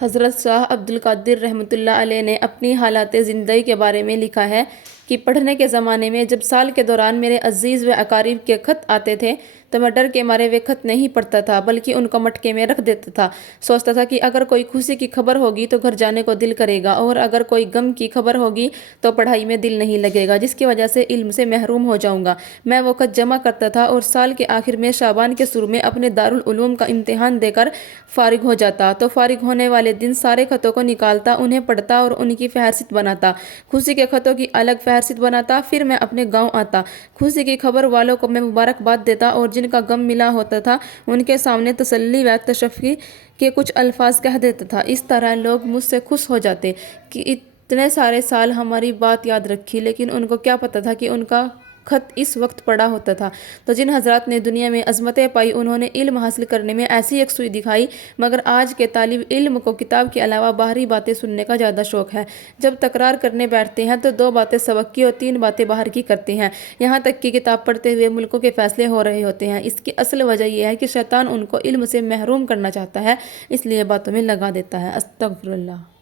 حضرت شاہ عبد القادر رحمۃ اللہ علیہ نے اپنی حالات زندگی کے بارے میں لکھا ہے کہ پڑھنے کے زمانے میں جب سال کے دوران میرے عزیز و اقارب کے خط آتے تھے تو میں ڈر کے مارے وہ خط نہیں پڑھتا تھا، بلکہ ان کو مٹکے میں رکھ دیتا تھا۔ سوچتا تھا کہ اگر کوئی خوشی کی خبر ہوگی تو گھر جانے کو دل کرے گا، اور اگر کوئی غم کی خبر ہوگی تو پڑھائی میں دل نہیں لگے گا، جس کی وجہ سے علم سے محروم ہو جاؤں گا۔ میں وہ خط جمع کرتا تھا اور سال کے آخر میں شعبان کے شروع میں اپنے دارالعلوم کا امتحان دے کر فارغ ہو جاتا۔ تو فارغ ہونے والے دن سارے خطوں کو نکالتا، انہیں پڑھتا اور ان کی فہرست بناتا۔ خوشی کے خطوں کی الگ فہرست بناتا۔ پھر میں اپنے گاؤں آتا، خوشی کی خبر والوں کو میں مبارکباد دیتا اور جن کا غم ملا ہوتا تھا ان کے سامنے تسلی و تشفی کے کچھ الفاظ کہہ دیتا تھا۔ اس طرح لوگ مجھ سے خوش ہو جاتے کہ اتنے سارے سال ہماری بات یاد رکھی، لیکن ان کو کیا پتہ تھا کہ ان کا خط اس وقت پڑا ہوتا تھا۔ تو جن حضرات نے دنیا میں عظمتیں پائی انہوں نے علم حاصل کرنے میں ایسی یکسوئی دکھائی، مگر آج کے طالب علم کو کتاب کے علاوہ باہری باتیں سننے کا زیادہ شوق ہے۔ جب تکرار کرنے بیٹھتے ہیں تو 2 باتیں سبق کی اور 3 باتیں باہر کی کرتے ہیں، یہاں تک کہ کتاب پڑھتے ہوئے ملکوں کے فیصلے ہو رہے ہوتے ہیں۔ اس کی اصل وجہ یہ ہے کہ شیطان ان کو علم سے محروم کرنا چاہتا ہے، اس لیے باتوں میں لگا دیتا ہے۔ استغفر اللہ۔